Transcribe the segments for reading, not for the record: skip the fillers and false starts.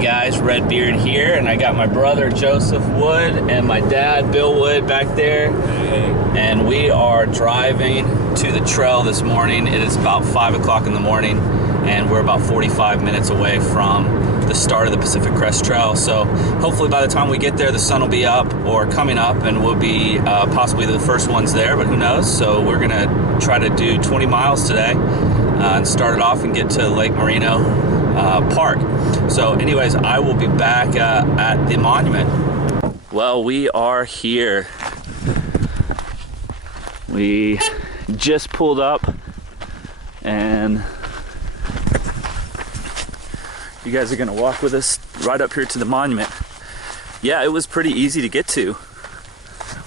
Hey guys, Redbeard here, and I got my brother Joseph Wood and my dad Bill Wood back there. Hey. And we are driving to the trail this morning. It is about 5 o'clock in the morning, and we're about 45 minutes away from the start of the Pacific Crest Trail. So hopefully by the time we get there, the sun will be up or coming up, and we'll be possibly the first ones there, but who knows. So we're gonna try to do 20 miles today and start it off and get to Lake Moreno Park. So anyways, I will be back at the monument. Well, we are here. We just pulled up, and you guys are gonna walk with us right up here to the monument. Yeah, it was pretty easy to get to,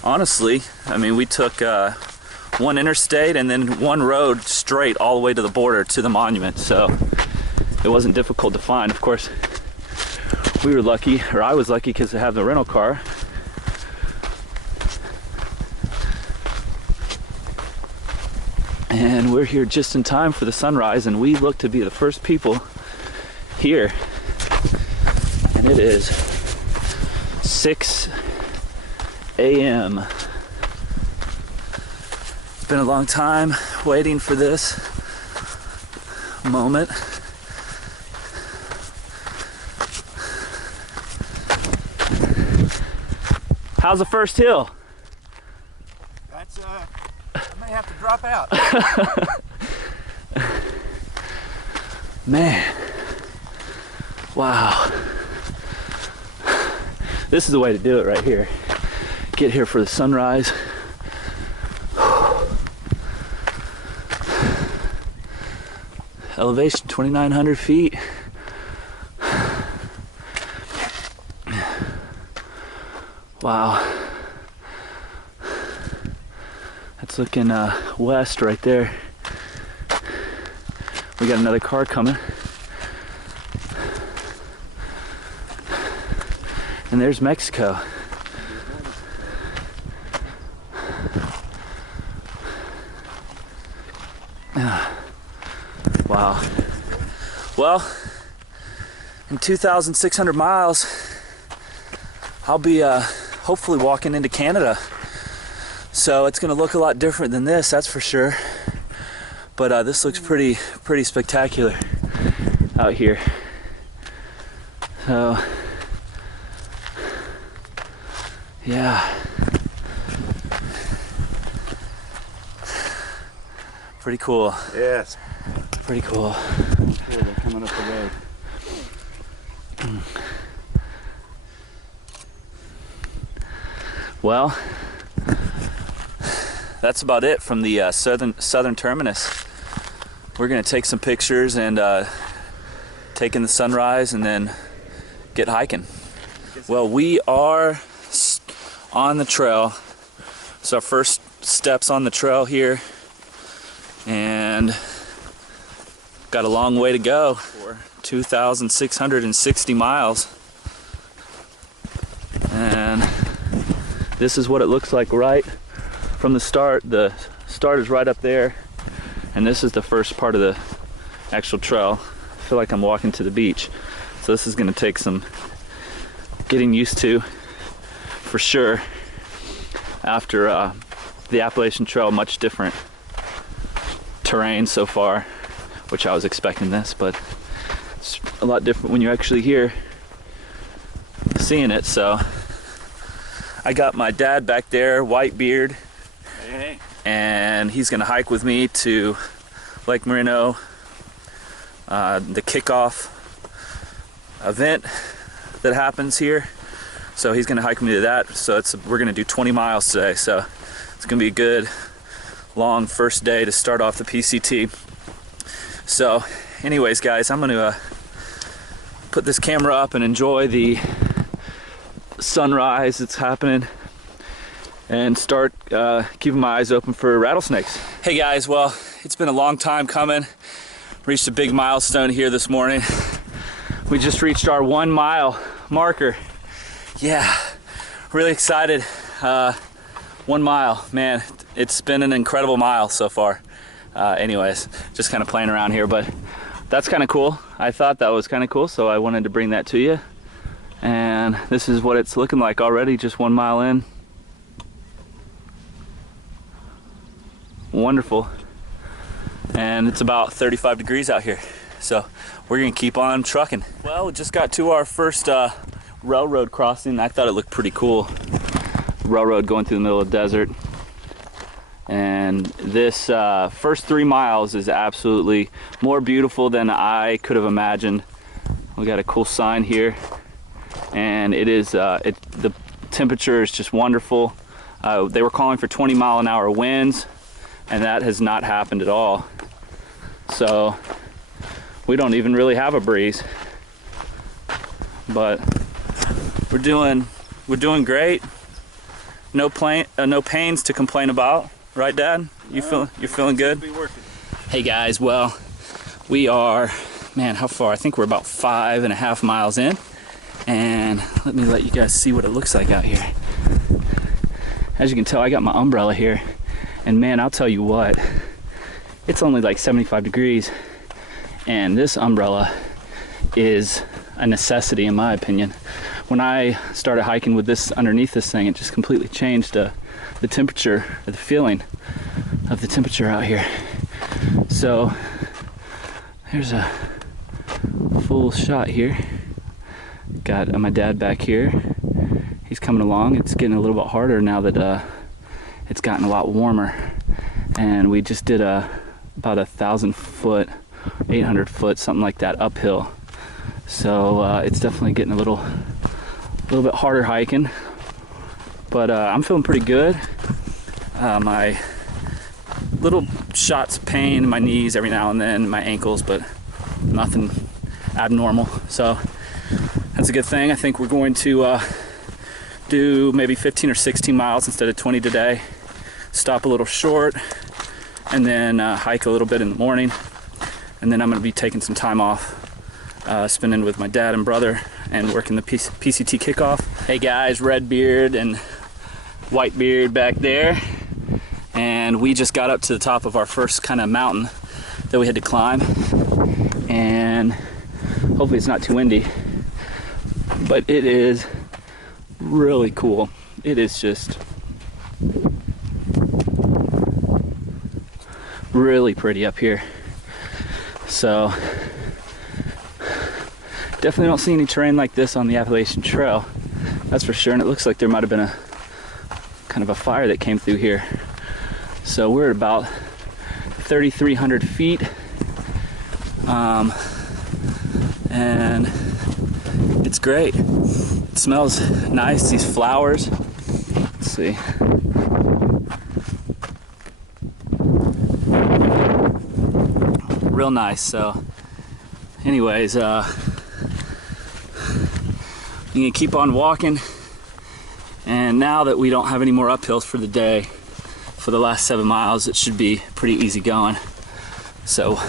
honestly. I mean, we took one interstate and then one road straight all the way to the border to the monument, so it wasn't difficult to find. Of course, we were lucky, or I was lucky, because I have the rental car. And we're here just in time for the sunrise, and we look to be the first people here. And it is 6 a.m. It's been a long time waiting for this moment. How's the first hill? That's I may have to drop out. Man, wow. This is the way to do it right here. Get here for the sunrise. Elevation 2,900 feet. Wow. That's looking west right there. We got another car coming. And there's Mexico. Wow. Well, in 2,600 miles, I'll be hopefully walking into Canada. So it's gonna look a lot different than this, that's for sure. But this looks pretty spectacular out here. So yeah, pretty cool. Yes. Pretty cool. Cool, they're coming up the road. Well, that's about it from the southern terminus. We're gonna take some pictures and take in the sunrise and then get hiking. Well, we are on the trail. It's our first steps on the trail here, and got a long way to go for 2,660 miles. And this is what it looks like right from the start. The start is right up there, and this is the first part of the actual trail. I feel like I'm walking to the beach, so this is going to take some getting used to for sure. After the Appalachian Trail, much different terrain so far, which I was expecting this, but it's a lot different when you're actually here seeing it. So I got my dad back there, Whitebeard, Hey. and he's gonna hike with me to Lake Moreno, the kickoff event that happens here. So he's gonna hike me to that. So we're gonna do 20 miles today. So it's gonna be a good long first day to start off the PCT. So anyways, guys, I'm gonna put this camera up and enjoy the sunrise that's happening, and start keeping my eyes open for rattlesnakes. Hey guys, well, it's been a long time coming. Reached a big milestone here this morning. We just reached our 1 mile marker. Yeah, really excited. 1 mile, man, it's been an incredible mile so far. Anyways, just kind of playing around here, but that's kind of cool. I thought that was kind of cool, so I wanted to bring that to you. And this is what it's looking like already, just 1 mile in. Wonderful. And it's about 35 degrees out here, so we're gonna keep on trucking. Well, we just got to our first railroad crossing. I thought it looked pretty cool. Railroad going through the middle of the desert. And this first 3 miles is absolutely more beautiful than I could have imagined. We got a cool sign here, and it is the temperature is just wonderful. They were calling for 20-mile-an-hour winds, and that has not happened at all. So we don't even really have a breeze, but we're doing great. No pains to complain about. Right, Dad? You're feeling good? Hey guys, well, we are, man, how far? I think we're about 5.5 miles in, and let you guys see what it looks like out here. As you can tell, I got my umbrella here, and man, I'll tell you what, it's only like 75 degrees, and this umbrella is a necessity in my opinion. When I started hiking with this underneath this thing, it just completely changed the temperature, or the feeling of the temperature out here. So there's a full shot here. Got my dad back here. He's coming along. It's getting a little bit harder now that it's gotten a lot warmer, and we just did about 1,000 foot, 800 foot, something like that, uphill. So it's definitely getting a little bit harder hiking, but I'm feeling pretty good. My little shots of pain in my knees every now and then, my ankles, but nothing abnormal, so that's a good thing. I think we're going to do maybe 15 or 16 miles instead of 20 today, stop a little short, and then hike a little bit in the morning, and then I'm going to be taking some time off, spending with my dad and brother and working the PCT kickoff. Hey guys, Redbeard and Whitebeard back there, and we just got up to the top of our first kind of mountain that we had to climb, and hopefully it's not too windy, but it is really cool. It is just really pretty up here. So definitely don't see any terrain like this on the Appalachian Trail, that's for sure. And it looks like there might have been a kind of a fire that came through here. So we're at about 3,300 feet, and it's great. It smells nice, these flowers. Let's see. Real nice. So anyways, I'm gonna keep on walking, and now that we don't have any more uphills for the day, for the last 7 miles, it should be pretty easy going. So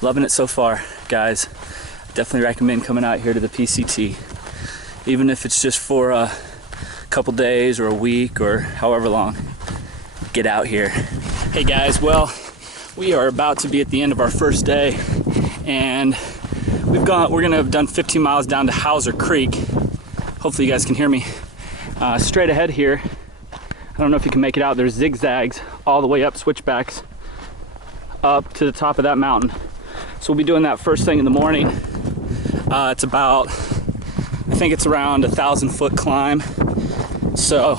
loving it so far, guys. Definitely recommend coming out here to the PCT, even if it's just for a couple days or a week or however long. Get out here. Hey guys, well, we are about to be at the end of our first day, and we're gonna have done 15 miles down to Hauser Creek. Hopefully you guys can hear me. Straight ahead here, I don't know if you can make it out, there's zigzags all the way up, switchbacks up to the top of that mountain. So we'll be doing that first thing in the morning. It's about, I think it's around 1,000 foot climb. So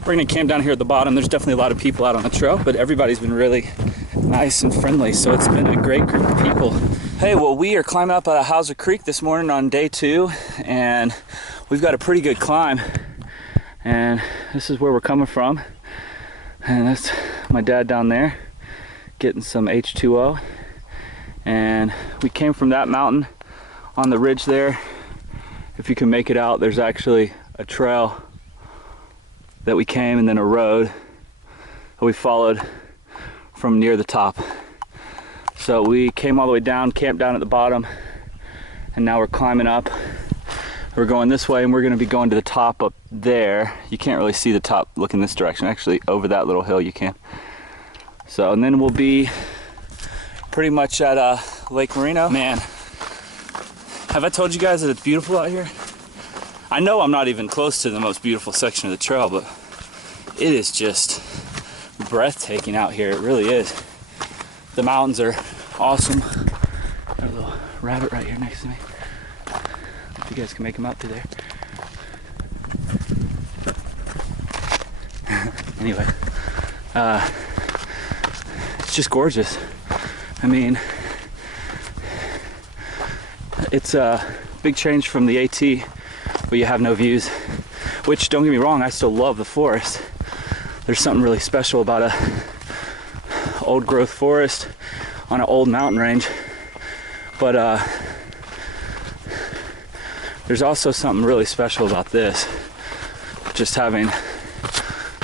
we're gonna camp down here at the bottom. There's definitely a lot of people out on the trail, but everybody's been really nice and friendly, so it's been a great group of people. Hey, well, we are climbing up out of Hauser Creek this morning on day 2, and we've got a pretty good climb. And this is where we're coming from. And that's my dad down there getting some H2O. And we came from that mountain on the ridge there. If you can make it out, there's actually a trail that we came, and then a road that we followed from near the top. So we came all the way down, camped down at the bottom, and now we're climbing up. We're going this way, and we're gonna be going to the top up there. You can't really see the top looking this direction. Actually, over that little hill you can. So, and then we'll be pretty much at Lake Moreno. Man, have I told you guys that it's beautiful out here? I know I'm not even close to the most beautiful section of the trail, but it is just breathtaking out here. It really is. The mountains are awesome. Got a little rabbit right here next to me. If you guys can make him out through there. Anyway, it's just gorgeous. I mean, it's a big change from the AT where you have no views, which, don't get me wrong, I still love the forest. There's something really special about a old growth forest on an old mountain range, but there's also something really special about this, just having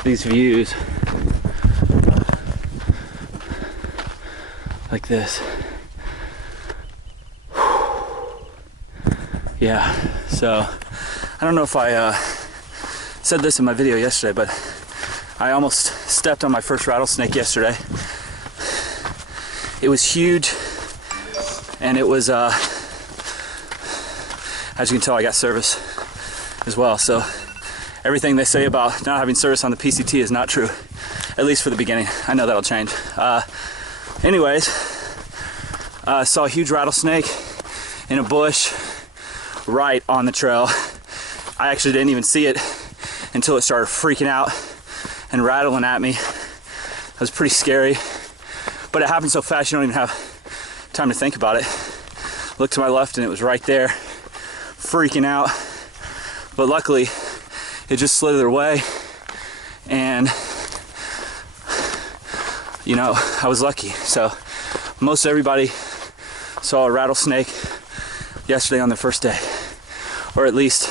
these views like this. Yeah, so I don't know if I said this in my video yesterday, but I almost stepped on my first rattlesnake yesterday. It was huge, and it was, as you can tell, I got service as well, so everything they say about not having service on the PCT is not true, at least for the beginning. I know that'll change. Anyways, saw a huge rattlesnake in a bush right on the trail. I actually didn't even see it until it started freaking out and rattling at me. That was pretty scary, but it happened so fast you don't even have time to think about it. Looked to my left and it was right there, freaking out. But luckily, it just slithered away, and you know, I was lucky. So most everybody saw a rattlesnake yesterday on their first day, or at least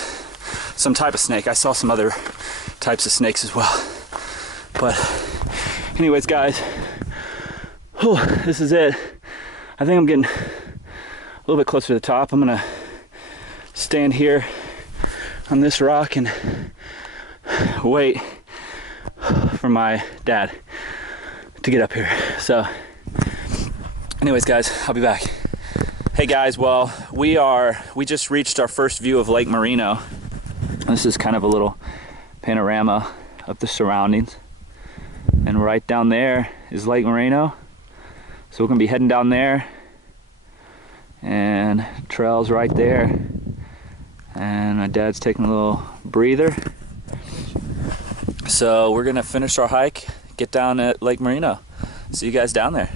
some type of snake. I saw some other types of snakes as well. But anyways, guys, this is it. I think I'm getting a little bit closer to the top. I'm gonna stand here on this rock and wait for my dad to get up here. So anyways, guys, I'll be back. Hey guys, well, we just reached our first view of Lake Moreno. This is kind of a little panorama of the surroundings, and right down there is Lake Moreno. So we're gonna be heading down there, and trail's right there, and my dad's taking a little breather. So we're gonna finish our hike, get down at Lake Moreno. See you guys down there.